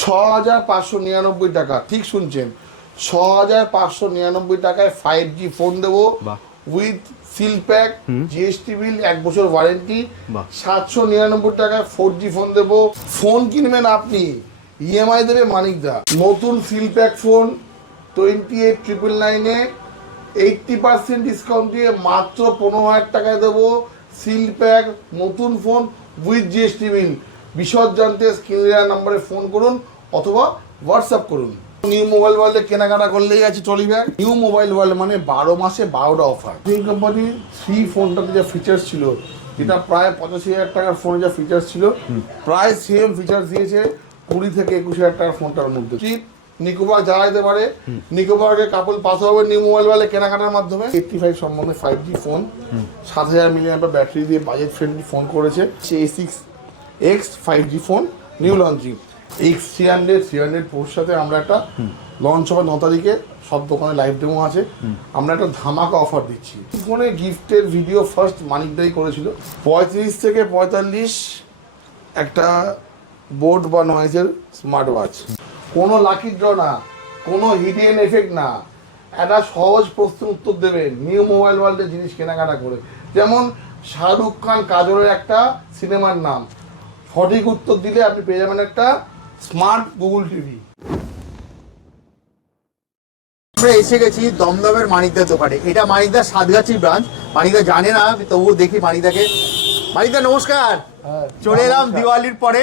6,599 টাকা, ঠিক শুনছেন, 6,599 টাকায় 5G ফোন দেবো with seal pack, GST bill, 1 বছর ওয়ারেন্টি। 799 টাকায় 4G ফোন দেবো। ফোন কিনবেন আপনি, ইএমআই দেবে মানিকদা। নতুন সিল প্যাক ফোন 28,999-এ 80% ডিসকাউন্ট দিয়ে মাত্র 15,000 টাকায় দেবো সিল প্যাক নতুন ফোন উইথ জিএসটি বিল। বিশদ জানতে স্ক্রিনের নাম্বারে ফোন করুন অথবা হোয়াটসঅ্যাপ করুন। নিউ মোবাইল ওয়ার্ল্ডে কেনাকাটা করলেই আছে trolley bag. New mobile world মানে 12 মাসে 12টা অফার। এই কোম্পানির 3 ফোনটাতে যা ফিচার্স ছিল, যেটা প্রায় 85,000 টাকার ফোনে যা ফিচার্স ছিল, প্রায় সেম ফিচার্স দিয়েছে 20 থেকে 21,000 টাকার ফোনটার মধ্যে। চিপ নিকোপার যারা যেতে পারে, নিকোপারকে কাপল পাস হবে নিউ মোবাইল ওয়ার্ল্ডে কেনাকাটার মাধ্যমে। 85 সম্বন্ধে 5G ফোন, 7000 মিলিঅ্যাম্পিয়ার ব্যাটারি দিয়ে বাজেট ফ্রেন্ডলি ফোন করেছে। A6X 5G phone new launching. X300 Pro's সাথে আমরা একটা লঞ্চ হবে 9 তারিখে, সব দোকানে লাইভ ডেমো আছে। আমরা একটা ধামাকা অফার দিচ্ছি। ফোনে গিফটের ভিডিও ফার্স্ট মানিকদাই করেছিল। 35 থেকে 45 একটা বোট বা নয়েজের স্মার্ট ওয়াচ। কোনো লাকি ড্র না, কোনো হিডেন এফেক্ট না, একটা সহজ প্রশ্নের উত্তর দেবেন নিউ মোবাইল ওয়ার্ল্ডের জিনিস কেনাকাটা করে। যেমন শাহরুখ খান কাজলের একটা সিনেমার নাম, সঠিক উত্তর দিলে আপনি পেয়ে যাবেন একটা স্মার্ট গুগল টিভি। আমরা এসে গেছি দমদমের মানিকদার দোকানে। এটা মানিকদার সাতগাছির ব্রাঞ্চ। মানিকদা জানে না, তবুও দেখি মানিকদাকে। মানিকদা নমস্কার। চলে এলাম দিওয়ালির পরে,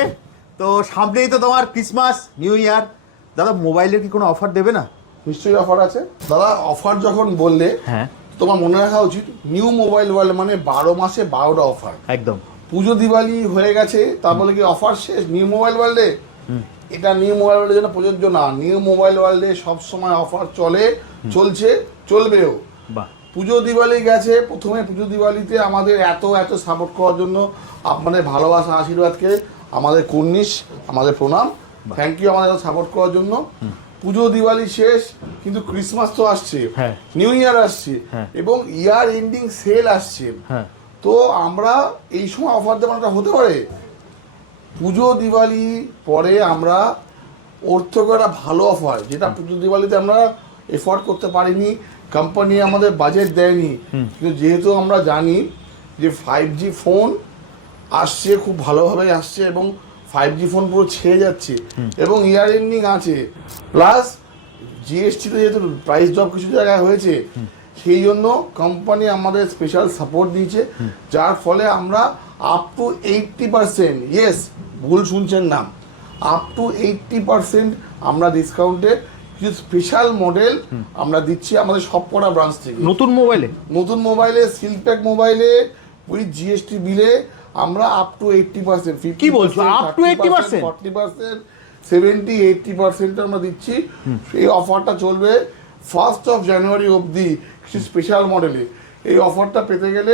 তো সামনেই তো তোমার ক্রিসমাস, নিউ ইয়ার। দাদা মোবাইলের কি কোনো অফার দেবে না? নিশ্চয়ই অফার আছে দাদা। অফার যখন বললে, হ্যাঁ, তোমার মনে রাখা উচিত নিউ মোবাইল ওয়ার্ল্ড মানে 12 মাসে 12টা অফার। একদম। পুজো দিওয়ালি হয়ে গেছে, তার বলে কি অফার শেষ নিউ মোবাইল ওয়ার্ল্ডে? এটা নিউ মোবাইল ওয়ার্ল্ডের জন্য প্রযোজ্য না। নিউ মোবাইল ওয়ার্ল্ডে সবসময় অফার চলছে, চলবেও। পুজো দিওয়ালি গেছে, প্রথমে পুজো দিওয়ালিতে আমাদের এত সাপোর্ট করার জন্য আপনাদের ভালোবাসা আশীর্বাদকে আমাদের কুর্নিশ, আমাদের প্রণাম, থ্যাংক ইউ আমাদের সাপোর্ট করার জন্য। পুজো দিওয়ালি শেষ, কিন্তু ক্রিসমাস তো আসছে, নিউ ইয়ার আসছে, এবং ইয়ার এন্ডিং সেল আসছে। তো আমরা এই সময় অফার দেওয়াটা হতে পারে পুজো দিওয়ালি পরে আমরা ওর থেকে একটা ভালো অফার, যেটা পুজো দিওয়ালিতে আমরা এফোর্ড করতে পারিনি, কোম্পানি আমাদের বাজেট দেয়নি। কিন্তু যেহেতু আমরা জানি যে 5G ফোন আসছে, খুব ভালোভাবে আসছে, এবং 5G ফোন পুরো ছেয়ে যাচ্ছে, এবং ইয়ার এন্ডিং আছে, প্লাস জিএসটিতে যেহেতু প্রাইস ড্রপ কিছু জায়গায় হয়েছে, সেই জন্য কোম্পানি আমাদের স্পেশাল সাপোর্ট দিয়েছে, যার ফলে আমরা আপ টু 80%, ইয়েস ভুল শুনছেন না, আপ টু 80% আমরা ডিসকাউন্টে কিছু স্পেশাল মডেল আমরা দিচ্ছি আমাদের সবকটা ব্রাঞ্চ থেকে। নতুন মোবাইলে সিল প্যাক মোবাইলে উইথ জিএসটি বিলে আমরা আপ টু 80%, কি বলছো, আপ টু 80%, 40%, 70-80% আমরা দিচ্ছি। এই অফারটা চলবে 1st of January অবধি কিছু স্পেশাল মডেলে। এই অফারটা পেতে গেলে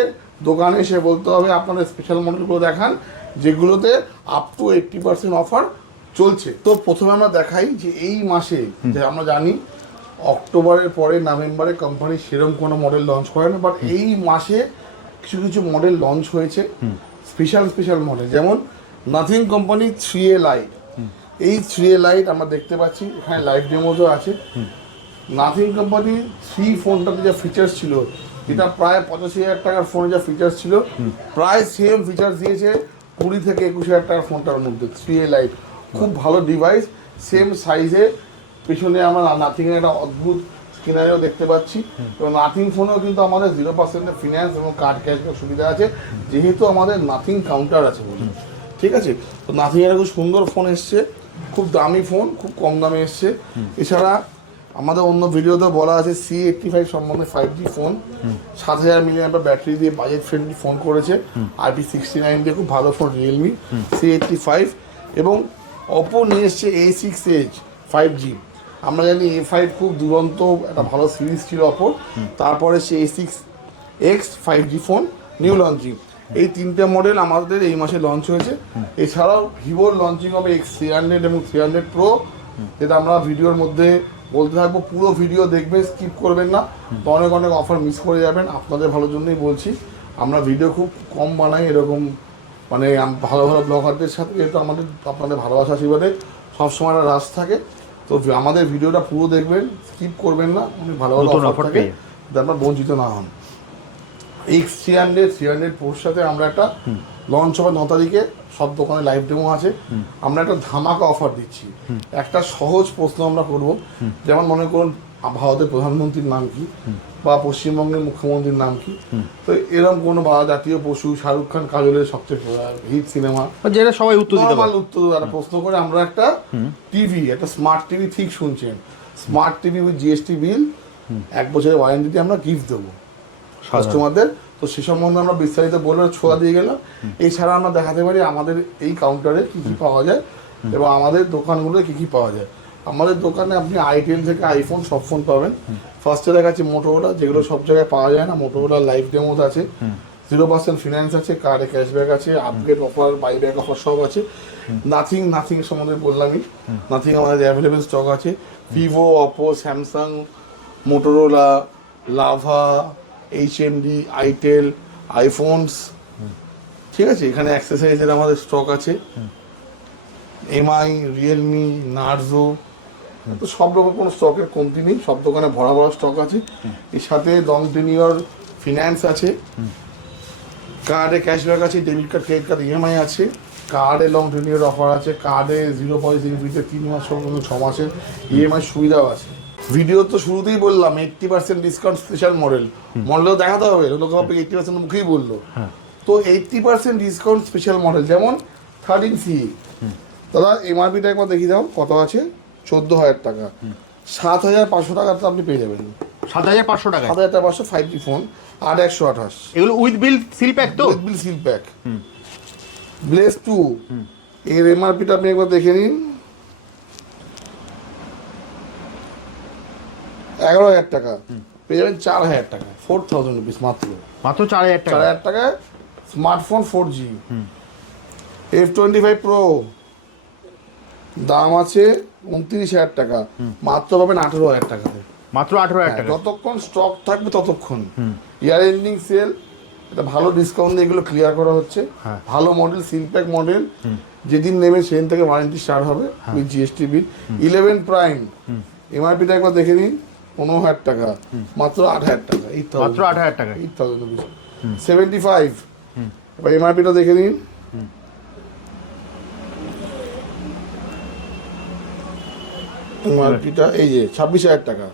দোকানে এসে বলতে হবে আপনাদের স্পেশাল মডেলগুলো দেখান, যেগুলোতে আপ টু 80% অফার চলছে। তো প্রথমে আমরা দেখাই যে এই মাসে, যে আমরা জানি অক্টোবরের পরে নভেম্বরে কোম্পানি সেরকম কোনো মডেল লঞ্চ করে না, বাট এই মাসে কিছু মডেল লঞ্চ হয়েছে, স্পেশাল মডেল। যেমন নাথিং কোম্পানি 3A লাইট। এই 3A লাইট আমরা দেখতে পাচ্ছি, এখানে লাইভ ডেমোজও আছে। নাথিং কোম্পানি 3 ফোনটাতে যা ফিচার্স ছিল, যেটা প্রায় 85,000 টাকার ফোনে যা ফিচার্স ছিল, প্রায় সেম ফিচার্স দিয়েছে 20 থেকে 21,000 টাকার ফোনটার মধ্যে। 3A লাইট খুব ভালো ডিভাইস, সেম সাইজে। পেছনে আমরা নাথিংয়ের একটা অদ্ভুত স্ক্রিনারও দেখতে পাচ্ছি, এবং নাথিং ফোনেও কিন্তু আমাদের 0% ফিনান্স এবং কার্ড ক্যাশব্যাক সুবিধা আছে, যেহেতু আমাদের নাথিং কাউন্টার আছে বলে। ঠিক আছে, তো নাথিংয়ের খুব সুন্দর ফোন এসছে, খুব দামি ফোন, খুব কম দামে এসছে। এছাড়া আমাদের অন্য ভিডিওতে বলা আছে C85 সম্বন্ধে 5G ফোন, 7000 মিলিঅ্যাম্পিয়ার ব্যাটারি দিয়ে বাজেট ফ্রেন্ডলি ফোন করেছে। IP69 দিয়ে খুব ভালো ফোন রিয়েলমি C85। এবং অপো নিয়ে এসছে A6H 5G। আমরা জানি A5 খুব দুরন্ত একটা ভালো সিরিজ ছিল অপোর, তারপরে সে A6X 5G phone new launching. এই 3টে মডেল আমাদের এই মাসে লঞ্চ হয়েছে। এছাড়াও ভিভোর লঞ্চিং হবে X300 এবং 300 Pro, যেটা আমরা ভিডিওর মধ্যে বলতে থাকবো। পুরো ভিডিও দেখবে, স্কিপ করবেন না, তো অনেক অফার মিস করে যাবেন। আপনাদের ভালোর জন্যই বলছি, আমরা ভিডিও খুব কম বানাই, এরকম মানে ভালো ব্লগারদের সাথে, যেহেতু আপনাদের ভালোবাসা আশীর্বাদে সবসময় একটা রাশ থাকে। তো আমাদের ভিডিওটা পুরো দেখবেন, স্কিপ করবেন না, অনেক ভালো ভালো নতুন অফার offer থাকে, পেয়ে। যাতে আপনার বঞ্চিত না হন। X300 প্রোর সাথে আমরা একটা লঞ্চ হবে 9 তারিখে, সব দোকানে লাইভ ডেমো আছে। আমরা একটা ধামাকা অফার দিচ্ছি। একটা সহজ প্রশ্ন আমরা করব, যেমন মনে করুন ভারতের প্রধানমন্ত্রীর নাম কি, বা পশ্চিমবঙ্গের মুখ্যমন্ত্রীর নাম কি। তো এরকম কোনো বা জাতীয় পশু, শাহরুখ খান কাজলের সবচেয়ে হিট সিনেমা, যেটা সবাই উত্তর দিতে নর্মাল পারে। উত্তর একটা প্রশ্ন করে আমরা একটা টিভি, একটা স্মার্ট টিভি, ঠিক শুনছেন, smart TV with GST bill, 1 বছরের ওয়ারেন্টি আমরা গিফট দেবো কাস্টমারদের। তো সে সম্বন্ধে আমরা বিস্তারিত বলে ছোঁয়া দিয়ে গেলাম। এছাড়া আমরা দেখাতে পারি আমাদের এই কাউন্টারে কী কী পাওয়া যায় এবং আমাদের দোকানগুলোতে কী কী পাওয়া যায়। আমাদের দোকানে আপনি আইটেল থেকে আইফোন সব ফোন পাবেন। ফার্স্টে দেখাচ্ছি মোটোরোলা, যেগুলো সব জায়গায় পাওয়া যায় না। মোটোরোলা লাইভ ডেমোতে আছে, 0% ফিনান্স আছে, কার্ডে ক্যাশব্যাক আছে, আপগ্রেড অফার, বাইব্যাক অফার সব আছে। নাথিং সম্বন্ধে বললামই, নাথিং আমাদের অ্যাভেলেবেল স্টক আছে। Vivo, Oppo, Samsung, Motorola, lava, HMD, itel, iPhones, ঠিক আছে। এখানে অ্যাক্সেসরিজের আমাদের স্টক আছে, এমআই, রিয়েলমি, নার্জো, তো সব রকম কোনো স্টকের কমতি নেই, সব দোকানে ভরা ভরা স্টক আছে। এর সাথে লং টেনিওর ফিনান্স আছে, কার্ডে ক্যাশব্যাক আছে, debit card, credit card, EMI আছে, কার্ডে লং টেনিওর অফার আছে, কার্ডে 0% ইউপিতে 3 মাস, 6 মাসের ইএমআই সুবিধাও আছে। ভিডিও তো শুরুতেই বললাম 80% ডিসকাউন্ট স্পেশাল মডেল দেখাতে হবে, লোক 80% মুখেই বললো। তো 80% ডিসকাউন্ট স্পেশাল মডেল যেমন 13C, দাদা এমআরপিটা একবার দেখিয়ে দাও কত আছে। 14,000 টাকা, 7,500 টাকাতে আপনি পেয়ে যাবেন। 7,500 টাকা, 7,500 5G ফোন, 8,128। এগুলো উইথ বিল সিল প্যাক তো? With bill seal pack. Bless 2 এর এমআরপিটা আপনি একবার দেখে নিন, 11,000 টাকা, পেয়ে যাবেন 4,000 টাকা, 4,000 রুপিস মাত্র। মাত্র 4,000 টাকা। 4,000 টাকায় স্মার্টফোন 4G। F25 Pro দাম আছে 29,000 টাকা, মাত্র পাবেন 18,000 টাকাতে। মাত্র 18,000 টাকা। যতক্ষণ স্টক থাকবে ততক্ষণ। ইয়ার এন্ডিং সেল, এটা ভালো ডিসকাউন্ট দিয়ে এগুলো ক্লিয়ার করা হচ্ছে। ভালো মডেল, সিলপ্যাক মডেল, যেদিন নেবেন সেদিন থেকে ওয়ারেন্টি স্টার্ট হবে উইথ জিএসটি বিল। 11 প্রাইম এমআরপিটা একবার দেখে নিন, 15,000 টাকা, মাত্র 8,000 টাকা। মাত্র 8,000 টাকা। 8,000 রুপিস। 75 এবার এমআরপিটা দেখে নিন, এমআরপিটা এই যে 26,000 টাকা,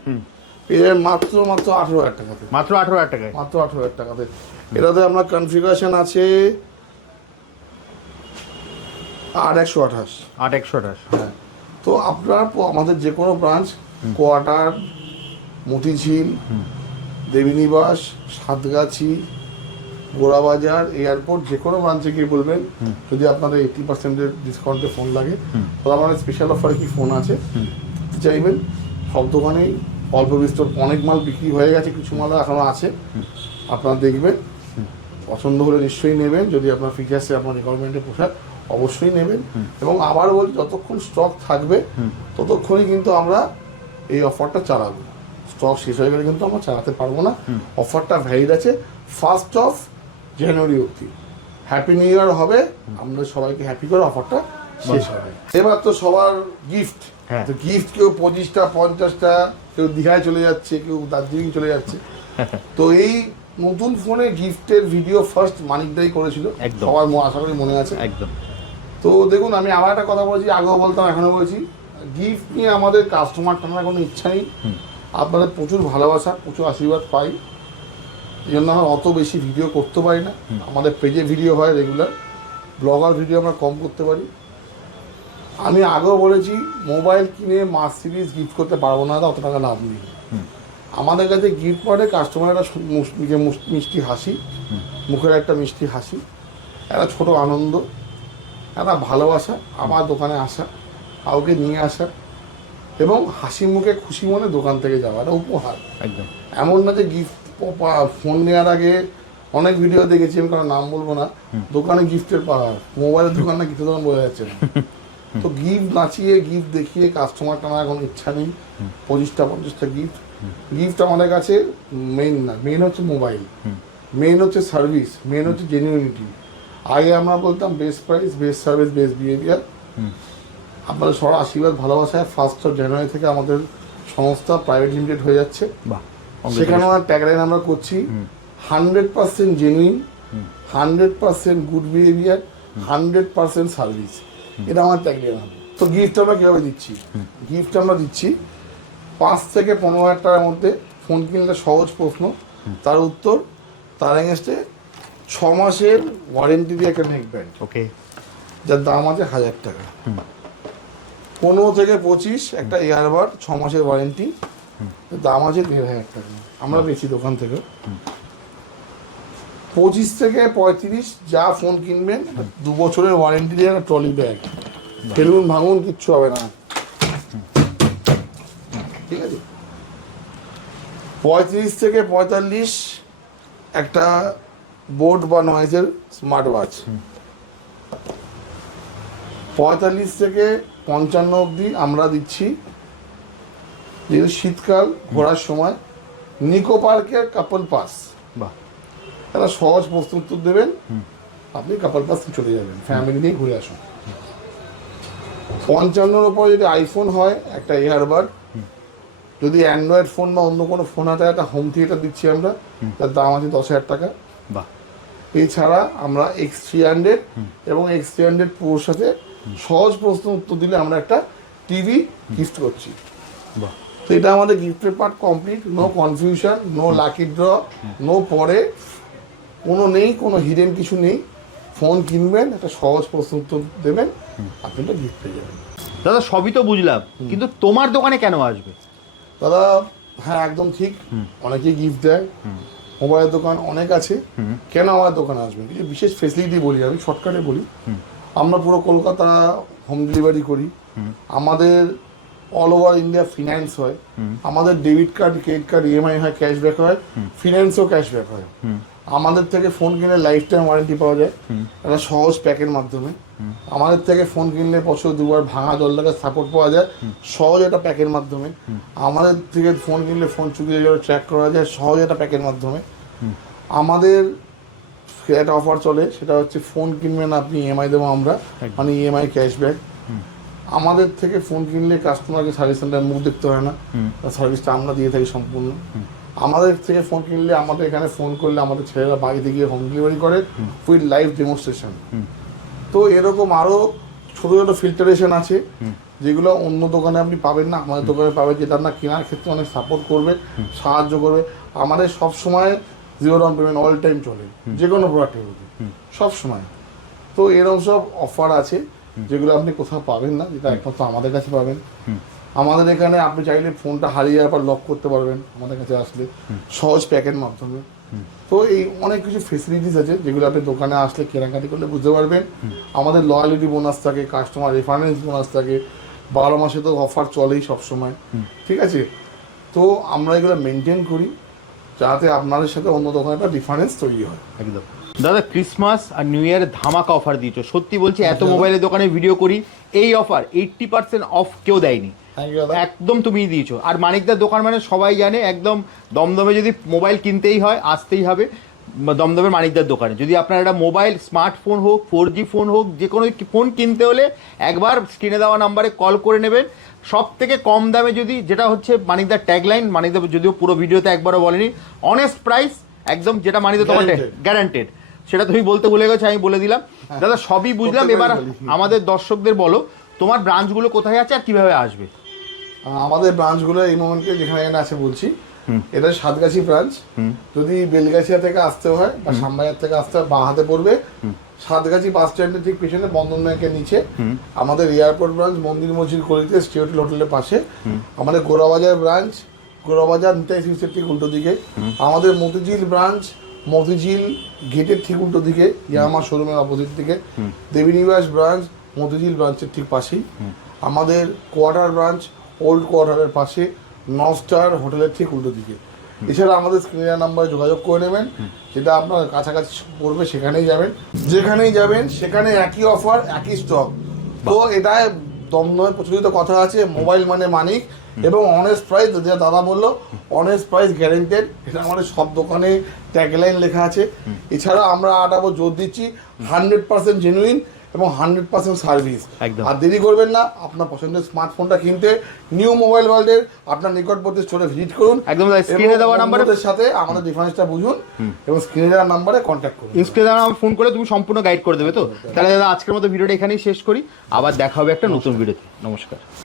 পেয়ে যাবেন মাত্র 18,000 টাকাতে। মাত্র 18,000 টাকায়। মাত্র 18,000 টাকাতে। এটাতে আপনার কনফিগারেশন আছে 8,128। 8,128। হ্যাঁ, তো আপনারা আমাদের যে কোনো branch, quarter, Motijheel, Debinibas, Satgachhi, Gorabazar, airport, যে কোনো ব্রাঞ্চে গিয়ে বলবেন যদি আপনাদের 80% ডিসকাউন্টে ফোন লাগে, তো আমাদের স্পেশাল অফারে কি ফোন আছে চাইবেন। সব দোকানেই অল্প বিস্তর অনেক মাল বিক্রি হয়ে গেছে, কিছু মাল এখনো আছে, আপনারা দেখবেন, পছন্দ হলে নিশ্চয়ই নেবেন। যদি আপনার ফিচার্সে আপনার রিকোয়ারমেন্টে পোশাক অবশ্যই নেবেন। এবং আবার বলি, যতক্ষণ স্টক থাকবে ততক্ষণই কিন্তু আমরা এই অফারটা চালাবো। স্টক শেষ হয়ে গেলে কিন্তু আমরা চালাতে পারবো না। অফারটা ভ্যালিড আছে 1 জানুয়ারি অবধি। হ্যাপি নিউ ইয়ার হবে, আমরা সবাইকে হ্যাপি করে অফারটা শেষ হবে। এবার তো সবার গিফট, তো গিফট কেউ 25টা 50টা, কেউ দীঘায় চলে যাচ্ছে, কেউ দার্জিলিং চলে যাচ্ছে। তো এই নতুন ফোনে গিফটের ভিডিও ফার্স্ট মানিকদাই করেছিল, সবার আশা করি মনে আছে। একদম। তো দেখুন, আমি আবার একটা কথা বলছি, আগেও বলতাম এখনো বলছি, গিফট নিয়ে আমাদের কাস্টমার টানার কোনো ইচ্ছা নেই। আপনাদের প্রচুর ভালোবাসা, প্রচুর আশীর্বাদ পাই, এই জন্য আমরা অত বেশি ভিডিও করতে পারি না। আমাদের পেজে ভিডিও হয় রেগুলার, ব্লগার ভিডিও আমরা কম করতে পারি। আমি আগেও বলেছি, মোবাইল কিনে মার্সিডিজ গিফট করতে পারবো না, অত টাকা লাভ নেই। আমাদের কাছে গিফট পরে কাস্টমার একটা মিষ্টি হাসি, মুখের একটা মিষ্টি হাসি, একটা ছোট আনন্দ, একটা ভালোবাসা, আমার দোকানে আসা, কাউকে নিয়ে আসা, এবং হাসি মুখে খুশি মনে দোকান থেকে যাওয়া, একটা উপহার। একদম। এমন না যে গিফট ফোন নেওয়ার আগে অনেক ভিডিও দেখেছি, আমি কারণ নাম বলবো না, দোকানে গিফটের পাহাড়, মোবাইলের দোকান না গিফটের দোকান বোঝা যাচ্ছে না। তো গিফট নাচিয়ে, গিফট দেখিয়ে কাস্টমার টানার এখন ইচ্ছা নেই। 25টা 50টা গিফট, গিফট আমাদের কাছে মেইন না। মেইন হচ্ছে মোবাইল, মেইন হচ্ছে সার্ভিস, মেইন হচ্ছে জেনুইনিটি। আগে আমরা বলতাম best price, best service, best behaviour. আপনাদের সবার আশীর্বাদ ভালোবাসায় 1st of January থেকে আমাদের সংস্থা প্রাইভেট লিমিটেড হয়ে যাচ্ছে। বাহ, সেখানে আমার ট্যাগলাইন আমরা করছি 100% জেনুইন, 100% গুড বিহেভিয়ার, 100% সার্ভিস। এটা আমার ট্যাগলাইন হবে। তো গিফট আমরা কীভাবে দিচ্ছি? গিফট আমরা দিচ্ছি 5 থেকে 15,000 টাকার মধ্যে ফোন কিনলে সহজ প্রশ্ন, তার উত্তর, তার এগেনস্টে 6 মাসের ওয়ারেন্টি দিয়ে একটা নেক ব্যান্ড, ওকে, যার দাম আছে 1000 টাকা। 15 থেকে 25 একটা ইয়ারবাড 6 মাসের ওয়ারেন্টি, দাম আছে 1,500 টাকা। আমরা বেশি দোকান থেকে 25 থেকে 35 যা ফোন কিনবেন 2 বছরের ওয়ারেন্টি দিয়ে একটা ট্রলি ব্যাগ, ফেলুন ভাঙুন কিচ্ছু হবে না, ঠিক আছে। 35 থেকে 45 একটা বোট বা নয়েজের স্মার্ট ওয়াচ। 45 থেকে 55 অবধি আমরা দিচ্ছি, যেহেতু শীতকাল ঘোরার সময়, নিকো পার্কের কাপল পাস। বাহ, একটা সহজ প্রশ্ন উত্তর দেবেন, আপনি কাপল পাস চলে যাবেন, ফ্যামিলি নিয়ে ঘুরে আসুন। 55-র উপর যদি আইফোন হয় একটা ইয়ারবাড, যদি অ্যান্ড্রয়েড ফোন বা অন্য কোনো ফোন হাতে একটা হোম থিয়েটার দিচ্ছি আমরা, তার দাম আছে 10,000 টাকা। বাহ, এছাড়া আমরা X300 এবং X300 Pro's সাথে সহজ প্রশ্ন উত্তর দিলে আমরা একটা টিভি গিফট করছি। বাহ, তো এটা আমাদের গিফটের part complete, no confusion, no lucky draw, no পরে কোনো নেই, কোনো হিডেন কিছু নেই। ফোন কিনবেন, একটা সহজ প্রশ্ন উত্তর দেবেন, আপনি একটা গিফট পেয়ে যাবেন। দাদা সবই তো বুঝলাম, কিন্তু তোমার দোকানে কেন আসবে? দাদা হ্যাঁ একদম ঠিক, অনেকেই গিফট দেয়, মোবাইলের দোকান অনেক আছে, কেন আমার দোকানে আসবেন? কিছু বিশেষ ফেসিলিটি বলি, আমি শর্টকাটে বলি। আমরা পুরো কলকাতা হোম ডেলিভারি করি, আমাদের অল ওভার ইন্ডিয়া ফিনান্স হয়, আমাদের debit card, credit card, EMI হয়, ক্যাশব্যাক হয়, ফিনান্সও ক্যাশব্যাক হয়। আমাদের থেকে ফোন কিনলে লাইফ টাইম ওয়ারেন্টি পাওয়া যায় একটা সহজ প্যাকের মাধ্যমে। আমাদের থেকে ফোন কিনলে বছর 2বার ভাঙা জল লাগার সাপোর্ট পাওয়া যায় সহজ একটা প্যাকের মাধ্যমে। আমাদের থেকে ফোন কিনলে ফোন চুরি হয়ে যাবে ট্র্যাক করা যায় সহজ একটা প্যাকের মাধ্যমে। আমাদের একটা অফার চলে, সেটা হচ্ছে ফোন কিনবেন আপনি, ইএমআই দেবো আমরা, মানে ইএমআই ক্যাশব্যাক। আমাদের থেকে ফোন কিনলে কাস্টমারকে সার্ভিস সেন্টার মুখ দেখতে হয় না, সার্ভিসটা আমরা দিয়ে থাকি সম্পূর্ণ। আমাদের থেকে ফোন কিনলে আমাদের এখানে ফোন করলে আমাদের ছেলেরা বাড়িতে গিয়ে হোম ডেলিভারি করে উইথ লাইভ ডেমনস্ট্রেশন। তো এরকম আরও ছোটো ছোটো ফিল্টারেশন আছে যেগুলো অন্য দোকানে আপনি পাবেন না, আমাদের দোকানে পাবেন, যেটা আপনার কেনার ক্ষেত্রে অনেক সাপোর্ট করবে, সাহায্য করবে। আমাদের সব সময় 0 ডাউন পেমেন্ট অল টাইম চলে, যে কোনো প্রোডাক্টের মধ্যে সব সময়। তো এরকম সব অফার আছে যেগুলো আপনি কোথাও পাবেন না, যেটা একমাত্র আমাদের কাছে পাবেন। আমাদের এখানে আপনি চাইলে ফোনটা হারিয়ে যাওয়ার পর লক করতে পারবেন আমাদের কাছে আসলে সহজ প্যাকের মাধ্যমে। তো এই অনেক কিছু ফেসিলিটিস আছে যেগুলো আপনি দোকানে আসলে কেনাকাটি করলে বুঝতে পারবেন। আমাদের লয়ালিটি বোনাস থাকে, কাস্টমার রেফারেন্স বোনাস থাকে, 12 মাসে তো অফার চলেই সবসময়, ঠিক আছে। তো আমরা এগুলো মেনটেন করি যাতে আপনাদের সাথে অন্য দোকানে একটা ডিফারেন্স তৈরি হয়। একদম। দাদা ক্রিসমাস আর নিউ ইয়ার ধামাকা অফার দিয়েছো, সত্যি বলছি এত মোবাইলের দোকানে ভিডিও করি, এই অফার 80% অফ কেউ দেয়নি, একদম তুমিই দিয়েছো। আর মানিকদার দোকান মানে সবাই জানে, একদম দমদমে যদি মোবাইল কিনতেই হয় আসতেই হবে দমদমের মানিকদার দোকানে। যদি আপনার একটা মোবাইল স্মার্টফোন হোক, 4G ফোন হোক, যে কোনো ফোন কিনতে হলে একবার স্ক্রিনে দেওয়া নাম্বারে কল করে নেবেন। সব থেকে কম দামে, যদি যেটা হচ্ছে মানিকদার ট্যাগলাইন, মানিকদার যদিও পুরো ভিডিওতে একবারও বলেনি, অনেস্ট প্রাইস একদম, যেটা মানিকদার তোমার গ্যারান্টেড, সেটা তুমি বলতে ভুলে গেছো, আমি বলে দিলাম। দাদা সবই বুঝলাম, এবার আমাদের দর্শকদের বলো তোমার ব্রাঞ্চগুলো কোথায় আছে আর কিভাবে আসবে। আমাদের ব্রাঞ্চগুলো এই মোমেন্টে যেখানে এখানে আছে বলছি, এটা সাতগাছি ব্রাঞ্চ। যদি বেলগাছিয়া থেকে আসতে হয় বা শ্যামবাজার থেকে আসতে হয়, বাঁ হাতে পড়বে সাতগাছি বাস স্ট্যান্ডের ঠিক পিছনে বন্ধন ব্যাংকের নিচে আমাদের এয়ারপোর্ট ব্রাঞ্চ, মন্দির মসজিদ গলিতে স্টিওটেল হোটেলের পাশে। আমাদের গোড়াবাজার ব্রাঞ্চ, গোড়াবাজার নিতাই সুইচের ঠিক উল্টো দিকে। আমাদের মতিঝিল ব্রাঞ্চ, মতিঝিল গেটের ঠিক উল্টো দিকে, ইয়ামার শোরুমের অপোজিট দিকে। দেবীনিবাস ব্রাঞ্চ মতিঝিল ব্রাঞ্চের ঠিক পাশেই। আমাদের কোয়ার্টার ব্রাঞ্চ ওল্ড কোয়ার্টারের পাশে, নস্টার হোটেলের ঠিক উল্টো দিকে। এছাড়া আমাদের স্ক্রিনের নাম্বারে যোগাযোগ করে নেবেন, যেটা আপনার কাছাকাছি পড়বে সেখানেই যাবেন। যেখানেই যাবেন সেখানে একই অফার, একই স্টক। তো এটায় দমদমে প্রচলিত কথা আছে, মোবাইল মানে মানিক, এবং অনেস্ট প্রাইস, যেটা দাদা বললো অনেস্ট প্রাইস গ্যারেন্টেড, এটা আমাদের সব দোকানে ট্যাগলাইন লেখা আছে। এছাড়া আমরা আটাবো জোর দিচ্ছি 100% জেনুইন এবং 100% সার্ভিস। একদম। আর দেরি করবেন না, আপনার পছন্দের স্মার্টফোনটা কিনতে নিউ মোবাইল ওয়ার্ল্ডের আপনার নিকটবর্তী স্টোরে ভিজিট করুন। একদম স্ক্রিনে দেওয়া নাম্বারে সাথে আমাদের ডিফারেন্সটা বুঝুন এবং স্ক্রিনে দেওয়া নাম্বারে কন্ট্যাক্ট করুন। স্ক্রিনে দেওয়া নাম্বার ফোন করে তুমি সম্পূর্ণ গাইড করে দেবে। তো তাহলে দাদা আজকের মতো ভিডিওটা এখানেই শেষ করি, আবার দেখা হবে একটা নতুন ভিডিওতে। নমস্কার।